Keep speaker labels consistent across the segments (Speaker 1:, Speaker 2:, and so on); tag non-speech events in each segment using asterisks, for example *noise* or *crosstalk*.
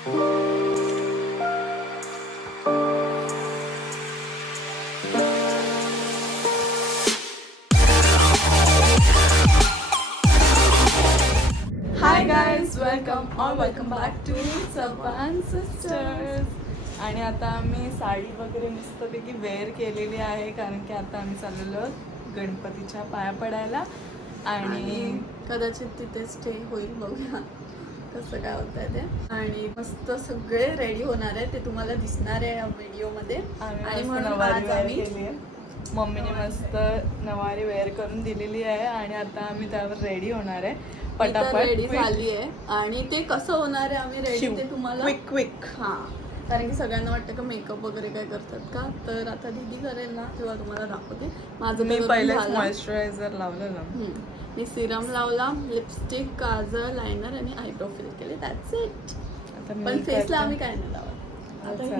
Speaker 1: Hi guys welcome or welcome back to Chavan sisters आणि आता आम्ही साडी वगैरे मस्तपैकी वेअर केलेली आहे कारण की आता आम्ही चाललेलो गणपतीच्या पाया पडायला. आणि
Speaker 2: कदाचित तिथे स्टे होईल बघूया. कसं काय होत आहे ते. आणि मस्त सगळे रेडी होणार आहे ते तुम्हाला दिसणार आहे या व्हिडिओमध्ये आणि म्हणून आज आम्ही
Speaker 1: मम्मीने मस्त नवारी वेअर करून दिलेली आहे आणि आता आम्ही त्यावर रेडी होणार आहे. पटापट
Speaker 2: रेडी झाली आहे. आणि ते कसं होणार आहे आम्ही रेडी ते तुम्हाला
Speaker 1: क्विक क्विक
Speaker 2: हा. कारण की सगळ्यांना वाटतं का मेकअप वगैरे काय करतात का? तर आता दीदी करेल ना तेव्हा तुम्हाला दाखवते. माझं
Speaker 1: मी पहिलेच
Speaker 2: झालं.
Speaker 1: मॉइश्चरायझर लावलेलं.
Speaker 2: हम्म. मी सिरम लावला लिपस्टिक काजळ लायनर आणि आयब्रो फिल केले. दॅट्स इट
Speaker 1: आता मी
Speaker 2: पण फेसला. आम्ही काय नाही लावत. ही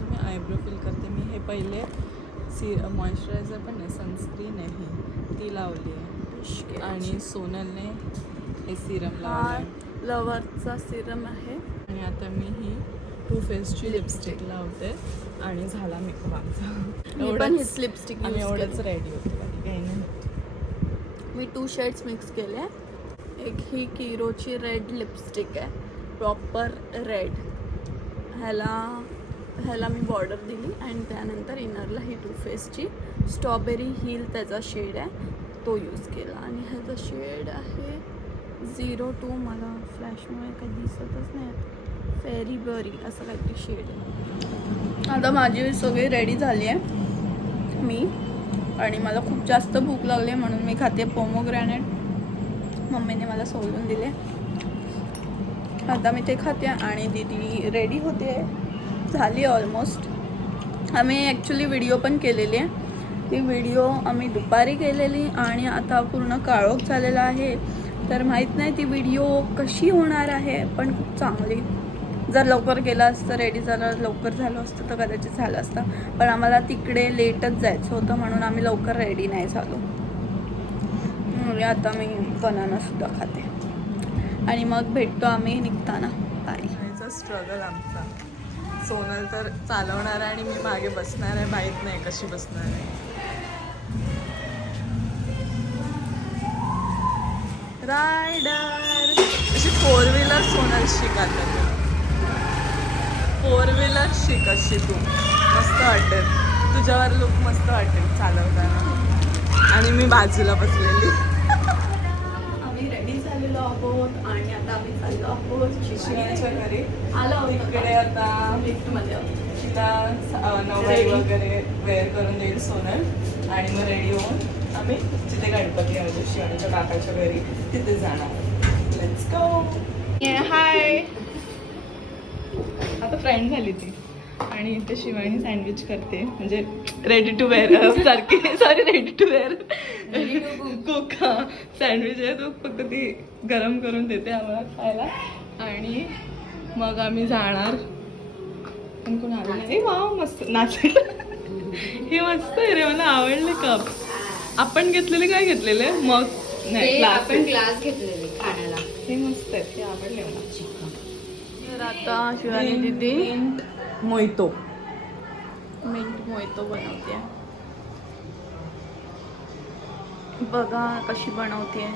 Speaker 1: मी आयब्रो फिल करते. मी हे पहिले सी मॉइश्चरायझर पण आहे. सनस्क्रीन आहे ती लावली आहे. आणि सोनलने हे सिरम लावलं
Speaker 2: लवरचा सिरम आहे.
Speaker 1: आणि आता मी ही टू फेसची लिपस्टिक लावते. आणि झाला मेकअप आमचा
Speaker 2: हीच लिपस्टिक
Speaker 1: एवढंच रेडी होतो. बाकी काही नाही.
Speaker 2: मी टू शेड्स मिक्स केले. एक ही किरोची रेड लिपस्टिक आहे. प्रॉपर रेड ह्याला ह्याला मी बॉर्डर दिली आणि त्यानंतर इनरला ही टू फेसची स्ट्रॉबेरी हील त्याचा शेड आहे. तो यूज केला. आणि ह्याचा शेड आहे झिरो टू मला फ्लॅशमुळे काही दिसतच नाही. फेरी बरी असं काहीतरी शेड आता माझी सगळी रेडी झाली आहे. मी आणि मला खूप जास्त भूक लागली आहे म्हणून मी खाते पोमोग्रॅनेट मम्मीने मला सोलून दिले. आता मी ते खाते आणि दीदी रेडी होते. झाली ऑलमोस्ट आम्ही ॲक्च्युली व्हिडिओ पण केलेली आहे. ती व्हिडिओ आम्ही दुपारी केलेली आणि आता पूर्ण काळोख झालेला आहे. तर माहीत नाही ती व्हिडिओ कशी होणार आहे पण खूप चांगली. जर लवकर गेलं असतं रेडी झालं लवकर झालं असतं तर कदाचित झालं असतं. पण आम्हाला तिकडे लेटच जायचं होतं म्हणून आम्ही लवकर रेडी नाही झालो. म्हणून आता मी बनानासुद्धा खाते. आणि मग भेटतो आम्ही निघताना. बाय
Speaker 1: स्ट्रगल आमचा. सोनल तर चालवणार आहे आणि मी मागे बसणार आहे माहीत नाही कशी बसणार आहे. रायडर अशी फोर व्हीलर सोनल शिक फोर व्हीलर शिक अशी तू. मस्त वाटेल. तुझ्यावर लुक मस्त वाटेल चालवताना. आणि मी बाजूला बसलेली.
Speaker 2: आम्ही रेडी झालेलो आहोत आणि आता आम्ही चाललो आहोत
Speaker 1: शिवण्याच्या घरी.
Speaker 2: आलो
Speaker 1: इकडे आता
Speaker 2: लिफ्टमध्ये आहोत.
Speaker 1: तिला अ, नऊवारी वगैरे वेअर करून देईल सोनल. आणि मग रेडी होऊन आम्ही जिथे गणपती आहे शिवानीच्या काकाच्या घरी तिथे जाणार. लेट्स गो हाय आता फ्रेंड झाली ती. आणि इथे शिवानी सँडविच करते. म्हणजे रेडी टू वेअर सारखी. Sorry ready to wear cook sandwich आहे तो. फक्त ती गरम करून देते आम्हाला खायला. आणि मग आम्ही जाणार. पण कोण आलं नाही. वाव मस्त. नाचायला हे मस्त आहे रे. मला आवडले कप आपण घेतलेले काय घेतलेले? मग नाही
Speaker 3: ते आपण क्लास घेतलेले खाण्याला.
Speaker 1: हे मस्त आहेत हे आवडले मला.
Speaker 2: तर आता शिवानी दिदी.
Speaker 1: मोहितो
Speaker 2: मिंट मोहितो बनवते. बघा कशी बनवते.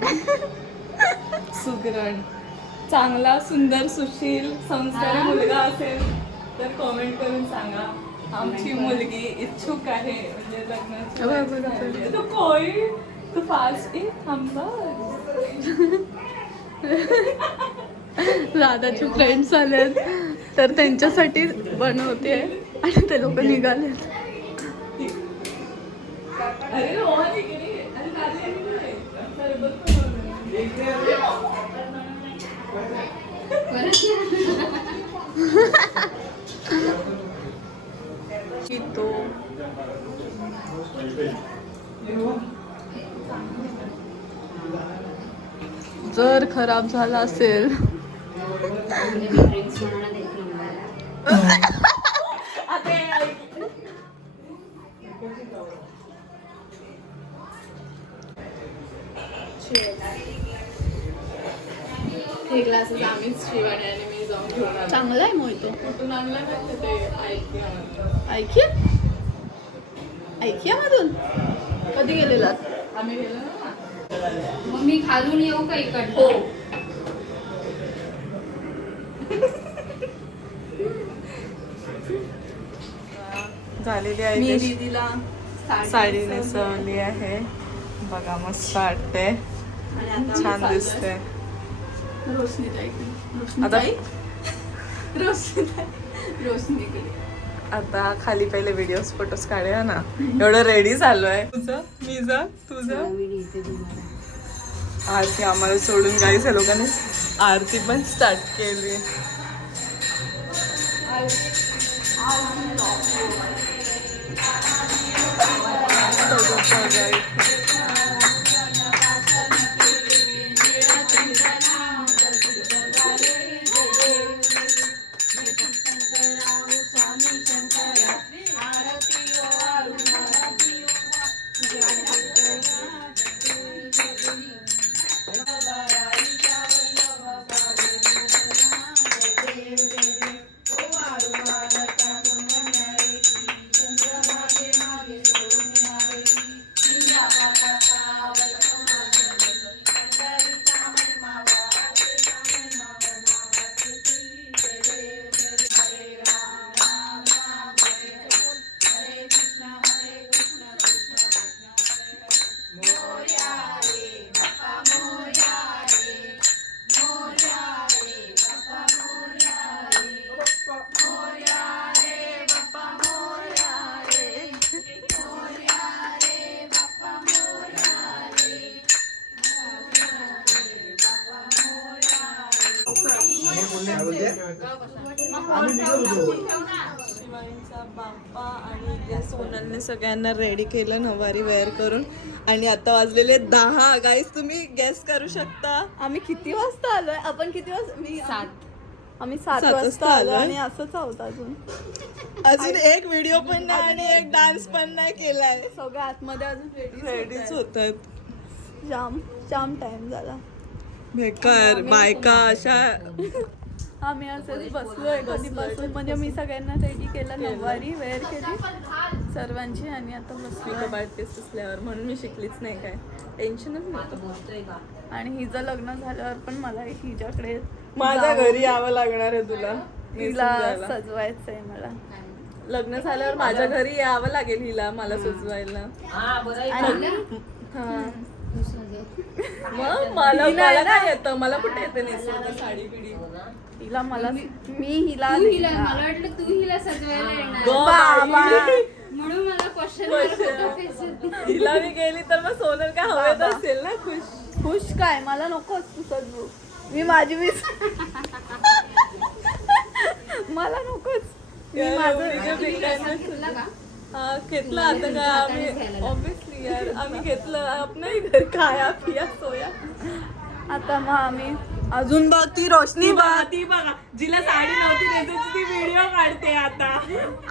Speaker 2: *laughs*
Speaker 1: सुगरण. चांगला सुंदर सुशील संस्कारी मुलगा असेल तर कॉमेंट करून सांगा. आमची मुलगी इच्छुक आहे म्हणजे लग्नाची. तो कोई तू फास्ट ए थांबा *laughs*
Speaker 2: दादाचे फ्रेंड्स आलेत. तर त्यांच्यासाठी बनवते. आणि ते लोक निघाले तो जर खराब झाला असेल
Speaker 3: ड्रिंक्स म्हणून एक
Speaker 2: हे ग्लासेस आम्हीच शिवानी आणि मी
Speaker 1: मी जाऊन घेऊन आलो.
Speaker 2: चांगला आहे मोहितो
Speaker 1: कुठून आणलं ते ऐकियामधून.
Speaker 2: ऐकिया ऐकिया मधून कधी गेलेलात?
Speaker 1: आम्ही गेलो ना.
Speaker 3: मग मी खालून येऊ का इकडं
Speaker 2: हो.
Speaker 1: झालेली आहे.
Speaker 2: दीदीला
Speaker 1: साडी नेसवली आहे. बघा मस्त वाटते छान दिसते आता खाली पहिले व्हिडिओज फोटोज काढूया ना. एवढं रेडी झालोय तुझं? मी जा तुझं आरती आम्हाला सोडून गाईस या लोकांनी आरती पण स्टार्ट केली. सगळं बघायचं. बाप्पा आणि सोनलने सगळ्यांना रेडी केलं नवारी वेअर करून. आणि आता वाजलेले दहा. गाईस तुम्ही गेस करू शकता.
Speaker 2: आम्ही किती वाजता आलोय? आपण किती वाजता मी
Speaker 3: सात.
Speaker 2: आम्ही सात वाजता आलो. आणि असंच आहोत अजून.
Speaker 1: अजून एक व्हिडिओ पण नाही आणि एक डान्स पण नाही केलाय.
Speaker 2: सगळं आतमध्ये अजून रेडी
Speaker 1: रेडीच होत आहेत
Speaker 2: जाम जाम टाइम झाला.
Speaker 1: बेकार बायका अशा
Speaker 2: आम्ही असंच बसलोय कधीपासून? म्हणजे मी सगळ्यांना रेडी केलं नऊवारी वेअर केली. सर्वांची आणि आता
Speaker 1: मेकअप
Speaker 2: बसलो
Speaker 1: आर्टिस्ट असल्यावर म्हणून मी शिकलीच नाही काय. टेन्शनच
Speaker 3: का?
Speaker 2: आणि हिचं लग्न झाल्यावर पण मला एक हिच्याकडे
Speaker 1: माझ्या घरी यावं लागणार आहे तुला.
Speaker 2: तिला
Speaker 1: जायला.
Speaker 2: सजवायचंय मला.
Speaker 1: लग्न झाल्यावर माझ्या घरी यावं लागेल हिला मला सुचवायला
Speaker 3: हा
Speaker 1: हा.
Speaker 3: दे.
Speaker 1: मग मला
Speaker 2: हिला
Speaker 1: मला
Speaker 2: आहे ना-
Speaker 1: काय येतं? मला कुठे येते नेसवता साडी बिडी
Speaker 2: तिला मला मी हिला
Speaker 3: तू हिला मला वाटलं तू हिला सजवायला येणार. म्हणून मला क्वेश्चन
Speaker 1: हिला मी गेली तर मग सोनल काय हवेत. असेल ना? खुश.
Speaker 2: खुश काय? मला नकोच तू सजवू. मी माझी वीस मला नकोच मी माझं
Speaker 3: घेतला
Speaker 1: हा आता काय आम्ही. ऑब्विसली यार आम्ही घेतलं. आपणही घर खाया पिया सोया.
Speaker 2: आता मग आम्ही अजून बघ ती रोशनी बघ
Speaker 1: ती बघा. जिला साडी नव्हती नेसायची ती व्हिडिओ काढते आता.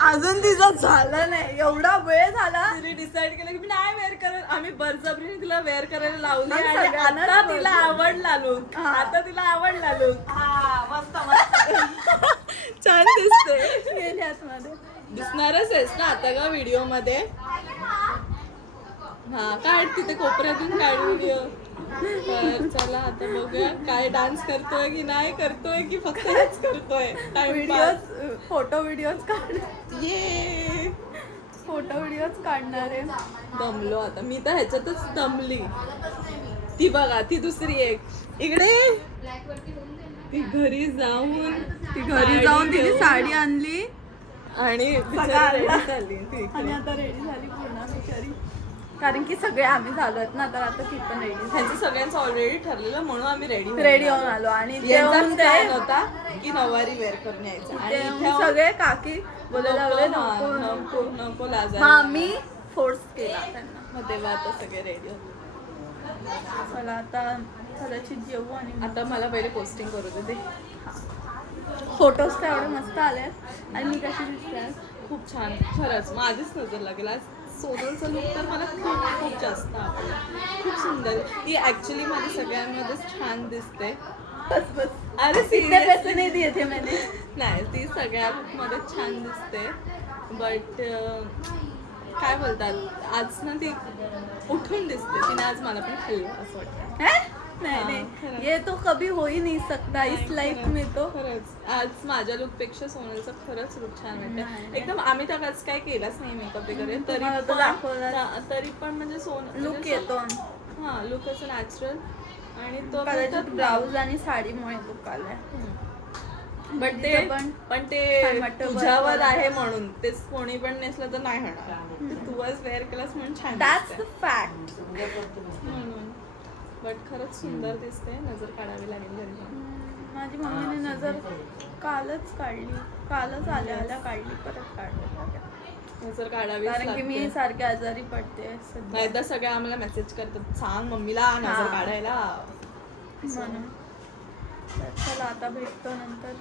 Speaker 2: अजून तिचं झालं नाही. एवढा वेळ झाला.
Speaker 1: तिने डिसाईड केलं की मी नाही वेअर करत. आम्ही बळजबरीने तिला वेअर करायला लावली
Speaker 2: आम्ही
Speaker 1: आणि
Speaker 2: सगळ्यांनाच
Speaker 1: आता. तिला आवडला लुक
Speaker 2: हा.
Speaker 1: आता तिला आवडला लुक मस्त मस्त. *laughs* छान दिसते.
Speaker 2: गेली आतमध्ये.
Speaker 1: दिसणारच आहेस ना आता का व्हिडिओमध्ये? हा काढ तिथे कोपऱ्यातून काढ व्हिडिओ तर चला आता बघूया काय डान्स करतोय की नाही करतोय की फक्त हेच करतोय. टाइमपास
Speaker 2: व्हिडिओज फोटो व्हिडिओज काढ
Speaker 1: ये
Speaker 2: फोटो व्हिडिओज काढणार आहे.
Speaker 1: दमलो आता. मी तर ह्याच्यातच दमली. ती बघा ती दुसरी एक. इकडे. ती घरी जाऊन
Speaker 2: ती घरी जाऊन तिने साडी आणली.
Speaker 1: आणि बिचारी ready झाली. ती
Speaker 2: आणि आता रेडी झाली. कारण की सगळे आम्ही झालो आहेत ना तर आता ती पण रेडी
Speaker 1: ह्यांचं सगळ्यांचं ऑलरेडी ठरलेलं म्हणून आम्ही रेडी
Speaker 2: रेडी होऊन आलो. आणि ते
Speaker 1: होता की नऊवारी वेअर करून यायचं. आणि
Speaker 2: जेवून
Speaker 1: इथे येऊन
Speaker 2: सगळे काकी बोलायला लागले
Speaker 1: नको,
Speaker 2: नको नको
Speaker 1: नको. नको लाजा
Speaker 2: हा मी फोर्स केला त्यांना.
Speaker 1: मग तेव्हा आता सगळे रेडी होते.
Speaker 2: चला आता कदाचित जेवू आणि
Speaker 1: आता मला पहिले पोस्टिंग करू दे ते
Speaker 2: फोटोज तर एवढे मस्त आले आणि मी कशी दिसते? आज?
Speaker 1: खूप छान. खरंच माझीच नजर लागेल आज. सोनलचा लुक तर मला खूप खूप जास्त आवडला. खूप सुंदर. ती ॲक्च्युली माझ्या सगळ्यांमध्येच छान दिसते.
Speaker 2: बस बस.
Speaker 1: अरे.
Speaker 2: पैसे नहीं दिए थे मैंने
Speaker 1: नाही ती सगळ्या छान दिसते. बट काय बोलतात? आज ना ती उठून दिसते. तिने आज मला पण खाल्लं असं वाटतं?
Speaker 2: नहीं नहीं. ये तो कभी हो ही नहीं सकता इस
Speaker 1: खरंच,
Speaker 2: में तो.
Speaker 1: खरंच. आज माझ्या लुकपेक्षा सोनलचा खरंच लुक छान वाटतं. एकदम आम्ही तर आज काय केलाच नाही मेकअप वगैरे. तरी
Speaker 2: तर
Speaker 1: पण म्हणजे सोन
Speaker 2: लुक
Speaker 1: म्हणजे
Speaker 2: येतो.
Speaker 1: हा लुक असं नॅचरल आणि तो
Speaker 2: ब्लाऊज आणि साडीमुळे लुक आलाय.
Speaker 1: बट ते
Speaker 2: पण
Speaker 1: पण ते तुझ्यावर. आहे म्हणून. तेच कोणी पण नेसलं तर नाही होणार. तू आज वेअर केलास म्हणून छान
Speaker 2: दॅट्स. द फॅक्ट
Speaker 1: म्हणून बट खरंच सुंदर दिसते नजर काढावी लागेल घरी जाऊन.
Speaker 2: माझी मम्मीने नजर कालच काढली कालच आल्या आल्या काढली परत काढली.
Speaker 1: नजर काढावी
Speaker 2: कारण की मी सारखे आजारी पडते सध्या.
Speaker 1: एकदा सगळे आम्हाला मेसेज करतात सांग मम्मीला नजर
Speaker 2: हा.
Speaker 1: काढायला.
Speaker 2: म्हणून. तर चला आता भेटतो नंतर.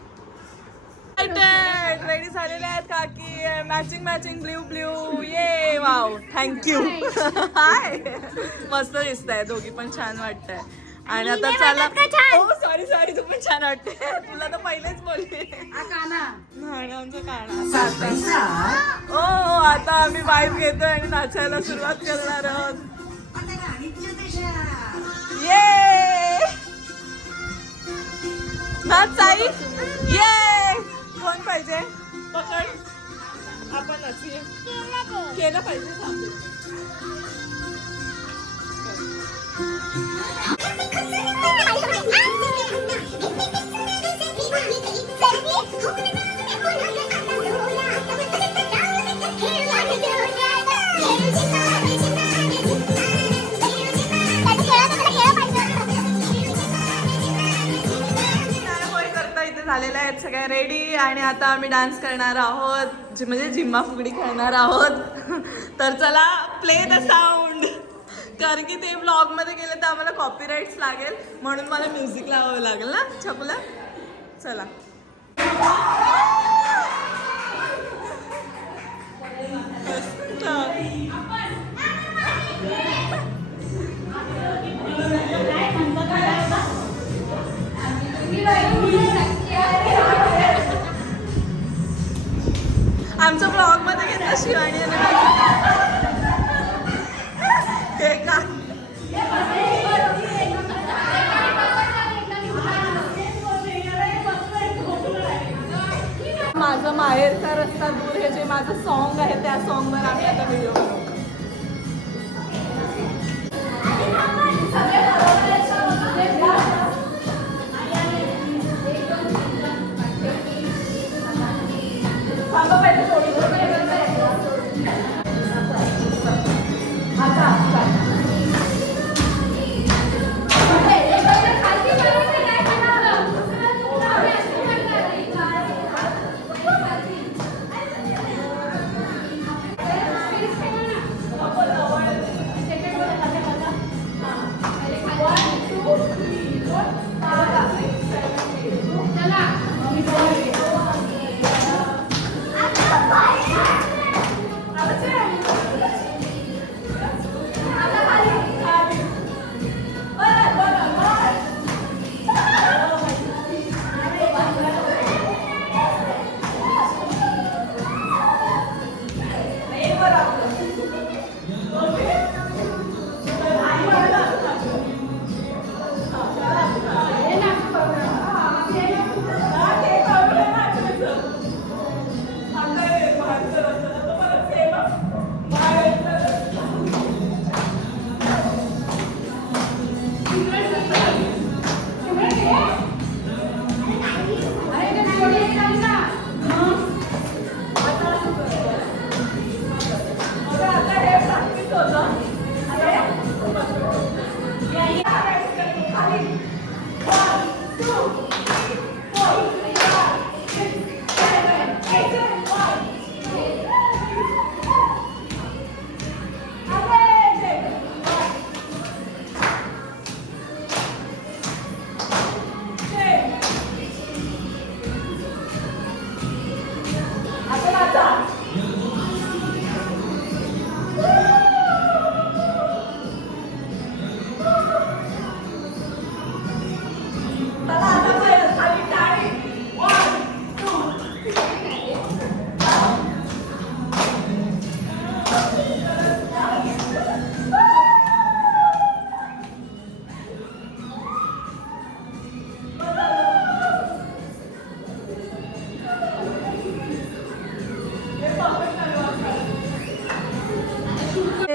Speaker 1: रेडी झालेले आहेत काकी. Matching matching blue blue yay wow thank you हाय मस्त दिसत आहे दोघी पण छान वाटतंय. आणि आता चला हो सॉरी सॉरी तू पण छान वाटते. तुला तर पहिलेच बोलले. आमचं काना. ओ आता आम्ही वाईफ घेतोय आणि नाचायला सुरुवात करणार आहोत. ये नाच साई. ये पकड केलं पाहिजे करता इथे झालेल्या आहेत सगळ्या. रेडी आणि आता आम्ही डान्स करणार आहोत. म्हणजे जिम्मा फुगडी खेळणार आहोत. तर चला प्ले द साऊंड कारण की ते ब्लॉगमध्ये गेले तर आम्हाला कॉपीराईट्स लागेल. म्हणून मला म्युझिक लावावं लागेल ना? छपला? चला. मस्त. आमच्या ब्लॉगमध्ये घेतला शिवानी हे का? माझं माहेरचा रस्ता दूर हे जे माझं सॉन्ग आहे त्या सॉन्गवर आम्ही आता व्हिडिओ करू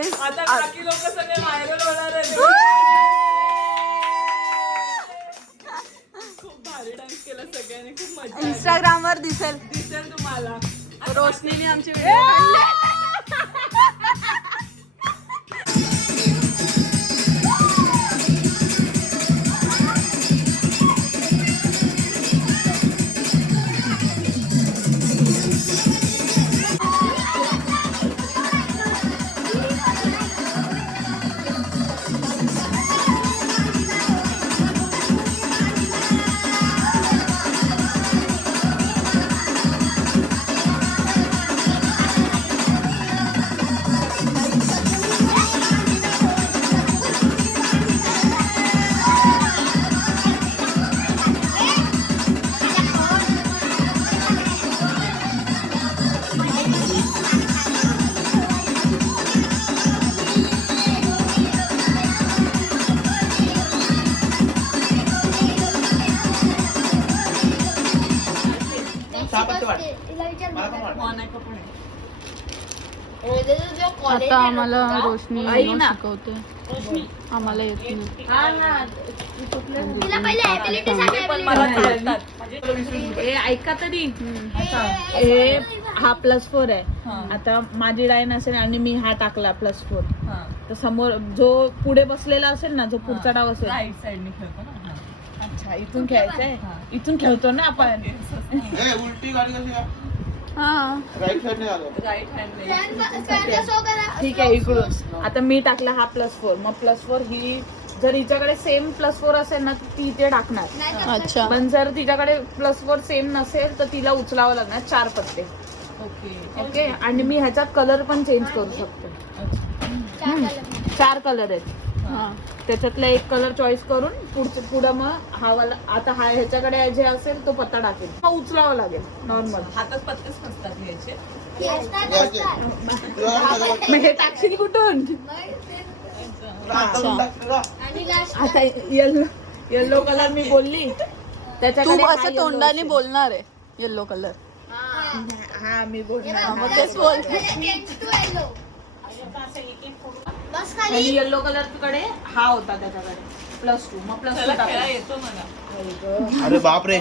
Speaker 1: म्हणजेच आता बाकी सगळे होणार खूप भारी डान्स
Speaker 2: सगळ्यांनी खूप इंस्टाग्रामवर दिसेल.
Speaker 1: दिसेल तुम्हाला.
Speaker 2: रोशनीने आमची आम्हाला रोशनी शिकवते. आम्हाला येत
Speaker 4: ए ऐका तरी. हे हा प्लस फोर आहे. आता माझी लाईन असेल आणि मी हा टाकला प्लस फोर तर समोर जो पुढे बसलेला असेल ना जो पुढचा डाव असेल.
Speaker 1: राईट साईडने खेळतो ना.
Speaker 4: अच्छा इथून खेळायचंय? इथून खेळतो ना आपण?
Speaker 5: ए, उलटी गाडी कशी
Speaker 4: ठीक आहे इकडून. आता मी टाकला हा प्लस फोर मग प्लस फोर ही जर हिच्याकडे सेम प्लस फोर असेल ना तर ती इथे टाकणार.
Speaker 2: अच्छा.
Speaker 4: पण जर तिच्याकडे प्लस फोर सेम नसेल तर तिला उचलावं लागणार चार पत्ते.
Speaker 1: ओके.
Speaker 4: ओके? आणि मी ह्याच्यात कलर पण चेंज करू शकते. चार कलर आहेत.
Speaker 2: हा
Speaker 4: त्याच्यातला एक कलर चॉईस करून पुढचं पुढं मग हा वाला आता हा ह्याच्याकडे जे असेल तो पत्ता टाकेल. मग उचलावा लागेल नॉर्मल
Speaker 1: हातात पत्तेच नसतात घ्यायचे?
Speaker 4: मग हे टाकशील कुठून. आता येल्लो येल्लो कलर मी बोलली.
Speaker 2: तू
Speaker 4: त्याच्याकडे हा
Speaker 2: असं
Speaker 4: yellow
Speaker 2: तोंडाने
Speaker 4: असेल.
Speaker 2: बोलणार आहे येल्लो कलर
Speaker 4: हा मी बोलणार.
Speaker 2: मग तेच बोल.
Speaker 4: आणि येल्लो कलरकडे हा होता त्याच्याकडे. प्लस टू मग प्लस टू टाकला
Speaker 1: येतो मला
Speaker 5: अरे बापरे.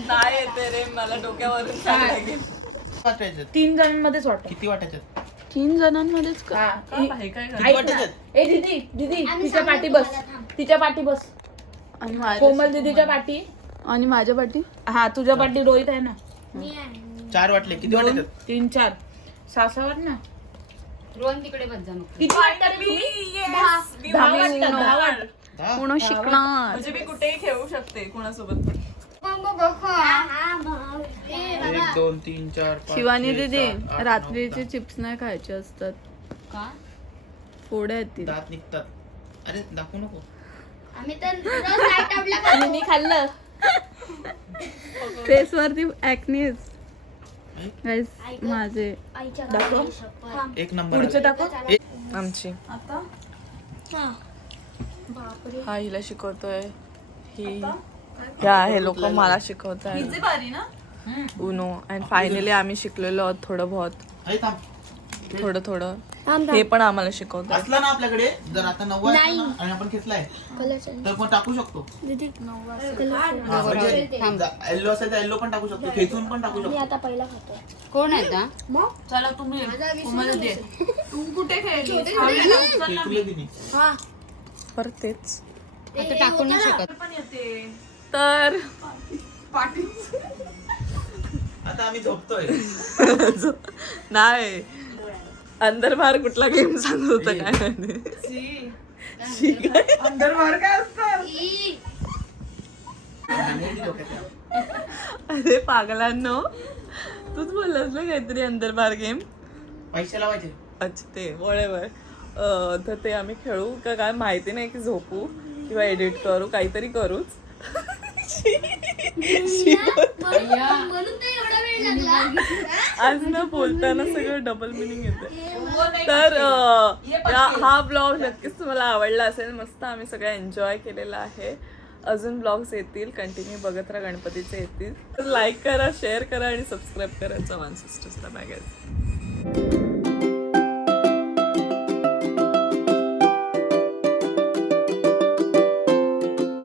Speaker 1: नाही येते रे मला डोक्यावरून?
Speaker 4: तीन जणांमध्येच वाटत.
Speaker 5: किती वाटायच्यात
Speaker 2: तीन जणांमध्येच
Speaker 4: हा. ए दीदी दीदी तिच्या पाठी बस. तिच्या पाठी बस.
Speaker 2: आणि
Speaker 4: कोमल दीदीच्या पाठी.
Speaker 2: आणि माझ्या पाठी?
Speaker 4: हा तुझ्या पाठी रोहित आहे ना.
Speaker 5: चार वाटले. किती वाटायच्यात
Speaker 4: तीन चार. वाट ना
Speaker 3: रोहन तिकडे बस जा मग.
Speaker 4: किती वाटतात रे तुम्ही? दहा वाटतात, दहा वाट.
Speaker 5: दहा?
Speaker 2: कोण शिकणार?
Speaker 1: म्हणजे मी कुठेही खेळू शकते कोणासोबत पण.
Speaker 5: एक दोन तीन चार पाच,
Speaker 2: शिवानी
Speaker 5: छे,
Speaker 2: दीदी
Speaker 5: सात, आठ, नऊ,
Speaker 2: रात्रीचे
Speaker 5: दहा.
Speaker 2: चिप्स नाही खायचे असतात.
Speaker 3: का?
Speaker 2: फोड्या येतील
Speaker 5: दात निघतात. अरे दाखवू नको.
Speaker 4: आणि मी खाल्लं. *laughs*
Speaker 2: फेस वरती ऍक्नेस माझे.
Speaker 4: दाखव.
Speaker 5: एक नंबर
Speaker 4: पुढचे. दाखव.
Speaker 1: आमची. हा. हिला शिकवतोय. ही ह्या हे लोक मला शिकवत आहेत उनो. अँड फायनली आम्ही शिकलेलो आहोत थोडं बहुत. थोडं थोडं. हे पण आम्हाला शिकवतात.
Speaker 5: असला ना आपल्याकडे जर आता नव्वद असला ना, आणि आपण खेचलाय तर पण टाकू शकतो. हा, म्हणजे येल्लो असेल तर येल्लो पण टाकू शकतो. खेचून पण टाकू शकतो.
Speaker 3: कोण आहे आता?
Speaker 4: चला तुम्ही तुम्हाला दे. तू कुठे खेळली?
Speaker 5: की
Speaker 1: परत तेच.
Speaker 3: आता टाकू नाही शकत.
Speaker 1: तर
Speaker 5: आता आम्ही झोपतोय. *laughs*
Speaker 1: नाही. अंदर बाहेर कुठला गेम सांगत होता काय माहिती? अरे पागलांनो तूच बोललास ना काहीतरी अंदर बाहेर गेम
Speaker 5: पैसे लावायचे.
Speaker 1: अच्छा ते वळेवर तर ते आम्ही खेळू का काय माहिती नाही की झोपू किंवा एडिट करू काहीतरी करूच. *laughs* आज ना बोलताना सगळं डबल मिनिंग येते तर या- हा ब्लॉग नक्कीच तुम्हाला आवडला असेल मस्त आम्ही सगळं एन्जॉय केलेला आहे. अजून ब्लॉग्स येतील कंटिन्यू बघत राहा गणपतीचे येतील. तर लाईक करा शेअर करा आणि सबस्क्राईब करा चव्हाण सिस्टर्सला मॅगझिन